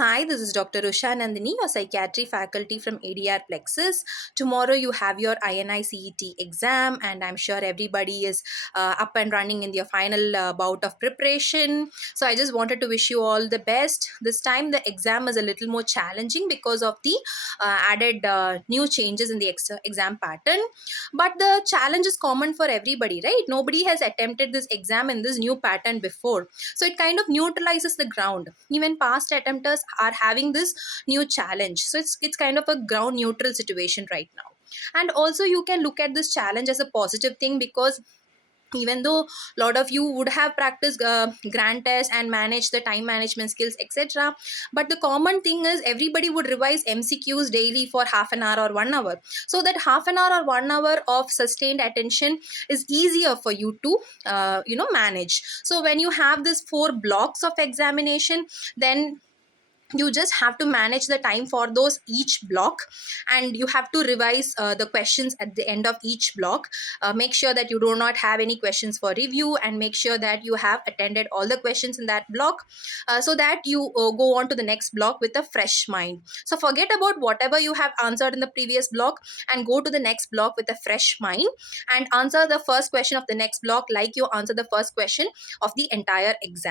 Hi, this is Dr. USHANANDINI, your psychiatry faculty from ADrPLEXUS. Tomorrow you have your INI-CET exam, and I'm sure everybody is up and running in their final bout of preparation. So I just wanted to wish you all the best. This time the exam is a little more challenging because of the added new changes in the exam pattern. But the challenge is common for everybody, right? Nobody has attempted this exam in this new pattern before. So it kind of neutralizes the ground. Even past attempters are having this new challenge, so it's kind of a ground neutral situation right now. And also you can look at this challenge as a positive thing, because even though a lot of you would have practiced grand tests and managed the time management skills, etc., but the common thing is everybody would revise mcqs daily for half an hour or 1 hour, so that half an hour or 1 hour of sustained attention is easier for you to manage. So when you have this 4 blocks of examination, then you just have to manage the time for those each block, and you have to revise the questions at the end of each block. Make sure that you do not have any questions for review, and make sure that you have attended all the questions in that block, so that you go on to the next block with a fresh mind. So forget about whatever you have answered in the previous block and go to the next block with a fresh mind, and answer the first question of the next block like you answer the first question of the entire exam.